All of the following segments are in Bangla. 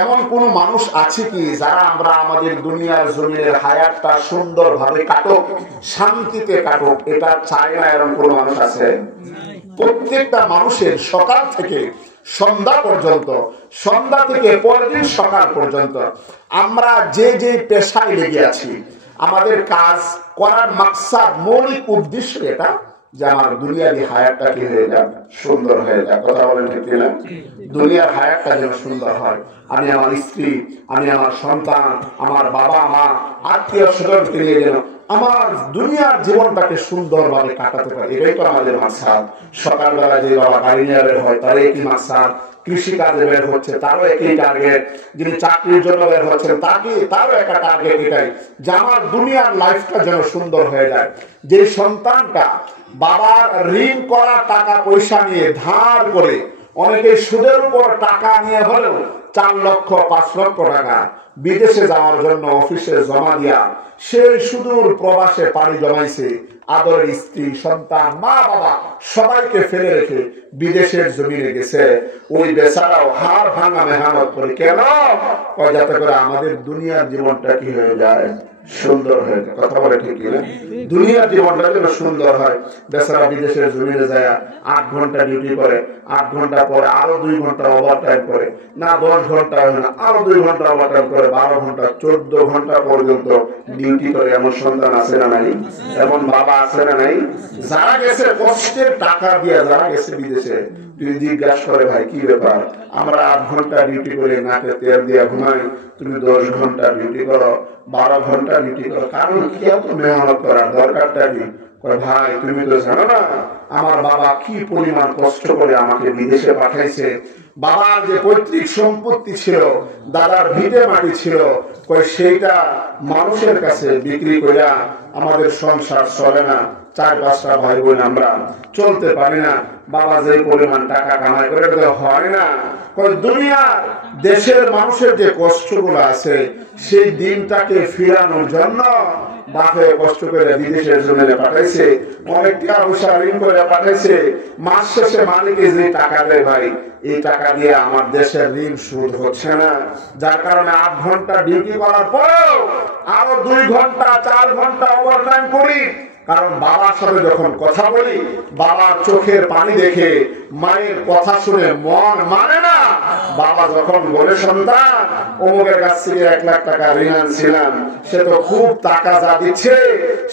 এমন কোন মানুষ আছে কি যারা আমরা আমাদের দুনিয়ার জমিনের হায়াতটা সুন্দরভাবে কাটুক, শান্তিতে কাটুক, এটা চায় না? এরকম কোন মানুষ আছে? প্রত্যেকটা মানুষের সকাল থেকে সন্ধ্যা পর্যন্ত, সন্ধ্যা থেকে পরের দিন সকাল পর্যন্ত আমরা যে যে পেশায় লেগে আছি, আমাদের কাজ করার মাকসাদ, মৌলিক উদ্দেশ্য এটা যে আমার দুনিয়ার হায়াতটা কি হয়ে যাক, সুন্দর হয়ে যাক। কথা বলেন ঠিক না? দুনিয়ার হায়াতটা যেন সুন্দর হয়। আমি আমার স্ত্রী, আমি আমার সন্তান, আমার বাবা মা, আত্মীয় স্বজনকে নিয়ে যেন আমার দুনিয়ার জীবনটাকে সুন্দরভাবে কাটাতে পারি, এটাই তো আমাদের মাকসাদ। সকালবেলা যে বাবা গাড়ি নিয়ে বের হয় তার একই মাকসাদ, কৃষি কাজে বের হচ্ছে তারও একই টার্গেট, যিনি চাকরির জন্য বের হচ্ছেন তারও একটা টার্গেট এটাই যে আমার দুনিয়ার লাইফটা যেন সুন্দর হয়ে যায়। যে সন্তানটা বাবার ঋণ করা টাকা পয়সা নিয়ে ধার করে, অনেকে সুদের উপর টাকা নিয়ে হলেও 4 লক্ষ 5 লক্ষ টাকা বিদেশে যাওয়ার জন্য অফিসে জমা দিয়া সেই সুদূর প্রবাসে পাড়ি জমাইছে, আদরের স্ত্রী, সন্তান, মা বাবা সবাইকে ফেলে রেখে বিদেশের জমিনে গেছে। ওই বেচারাও হাড় ভাঙা মেহনত করে, কেন? যাতে করে আমাদের দুনিয়ার জীবনটা কি হয়ে যায়, সুন্দর হয়ে যায়। কথা বলে ঠিক না? দুনিয়ার জীবনটা যেন সুন্দর হয়। বেচারা বিদেশের জমিনে যায় 8 ঘন্টা ডিউটি করে, 8 ঘন্টা পরে আরো 2 ঘন্টা ওভার টাইম করে, না 10 ঘন্টা হয় না, আরো 2 ঘন্টা ওভার টাইম করে, 12 ঘন্টা 14 ঘন্টা পর্যন্ত ডিউটি করে। এমন সন্তান আছে না নাই? এমন বাবা আছে না নাই? যারা গেছে কষ্টের টাকা দিয়ে, যারা গেছে বিদেশে, তুই জিজ্ঞাসা করে ভাই কি ব্যাপার, আমরা 8 ঘন্টা ডিউটি করে নাকে তেল দিয়ে ঘুমাই, তুমি 10 ঘন্টা ডিউটি করো, 12 ঘন্টা ডিউটি করো, কারণ কি এত মেহনত করার দরকারটা কি? ভাই তুমি তো জানো না আমার বাবা কি পরিমাণ কষ্ট করে আমাকে বিদেশে পাঠাইছে। বাবার যে পৈতৃক সম্পত্তি ছিল, দাদার ভিটে মাটি ছিল, সেইটা মানুষের কাছে বিক্রি করে আমাদের সংসার চলে না, 4-5টা ভাই বোন আমরা চলতে পারি না। বাবা যে পরিমাণ টাকা কামাই করে হয় না। দুনিয়ার দেশের মানুষের যে কষ্টগুলো আছে, সেই দিনটাকে ফিরানোর জন্য বাপে কষ্ট করে বিদেশের জমিনে পাঠাইছে, অনেক টাকা পয়সা ঋণ করে পাঠাইছে। মাস শেষে মালিকে যে টাকা দেয় ভাই, এই টাকা দিয়ে আমার দেশের ঋণ শোধ হচ্ছে না। যার কারণে 8 ঘন্টা ডিউটি করার পরেও আরো 2 ঘন্টা 4 ঘন্টা ওভারটাইম করি। কারণ বাবার সাথে যখন কথা বলি, বাবার চোখের পানি দেখে, মায়ের কথা শুনে মন মানে না। বাবা যখন বলে সন্তান অমুকের কাছ থেকে 1 লাখ টাকা ঋণ আনছিলাম, সে তো খুব টাকা যা দিচ্ছে,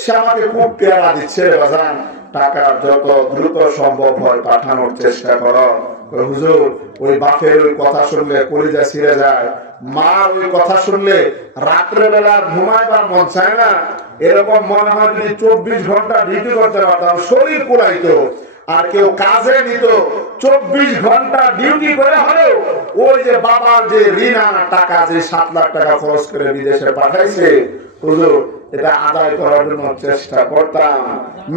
সে আমাকে খুব পেয়ারা দিচ্ছে, বাজান টাকা যত দ্রুত সম্ভব হয় পাঠানোর চেষ্টা করো। হুজুর ওই বাপের ওই কথা শুনলে কলিজা ছিঁড়ে যায়, মার ওই কথা শুনলে রাত্রে বেলা ঘুমাইবার মন চায় না। এরকম মনে হয় যদি 24 ঘন্টা ডিউটি করতে পারতাম, শরীর পুরাইতো। আর কেউ কাজে নিত 24 ঘন্টা ডিউটি করে হলেও ওই যে বাবার যে ঋণ আনা টাকা, যে 7 লাখ টাকা খরচ করে বিদেশে পাঠাইছে, হুজুর এটা আদায় করার জন্য চেষ্টা করতাম,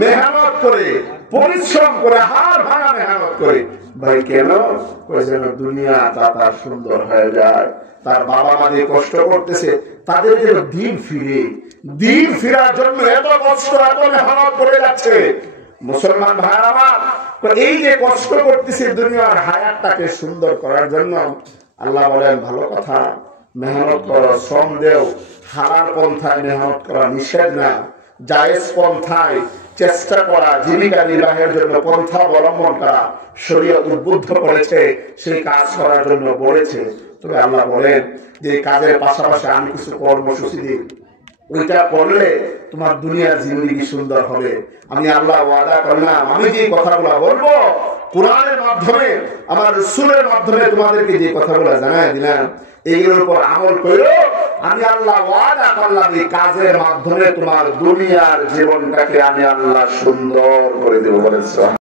মেহনত করে, পরিশ্রম করে, হাড় ভাঙা মেহনত করে। ভাই কেন? যেন দুনিয়া যাতা সুন্দর হয়ে যায়। তার বাবা মা যে কষ্ট করতেছে, তাদের যেন দিন ফিরার জন্য এত কষ্ট, এত মেহনত করে যাচ্ছে। মুসলমান ভাইরা আমার, এই যে কষ্ট করতেছে দুনিয়ার হায়াতটাকে সুন্দর করার জন্য, আল্লাহ বলেন ভালো কথা, মেহনত করো, শ্রম দেও। হালাল পন্থায় মেহনত করা নিষেধ না, জায়েজ পন্থায় চেষ্টা করা, জীবিকা নির্বাহের জন্য পন্থা অবলম্বন করা শরীয়ত উদ্বুদ্ধ করেছে, সেই কাজ করার জন্য বলেছে। তবে আল্লাহ বলেন যে কাজের পাশাপাশি আমি কিছু কর্মসূচি দিই, ওইটা করলে তোমার দুনিয়ার জিন্দেগি সুন্দর হবে। আমি আল্লাহ ওয়াদা করলাম, আমি যে কথাগুলো বলবো কোরআনের মাধ্যমে, আমার রাসূলের মাধ্যমে তোমাদেরকে যে কথাগুলো জানাই দিলাম, এইগুলোর উপর আমল করো। আমি আল্লাহ ওয়াদা করলাম এই কাজের মাধ্যমে তোমার দুনিয়ার জীবনটাকে আমি আল্লাহ সুন্দর করে দেবো। বলেন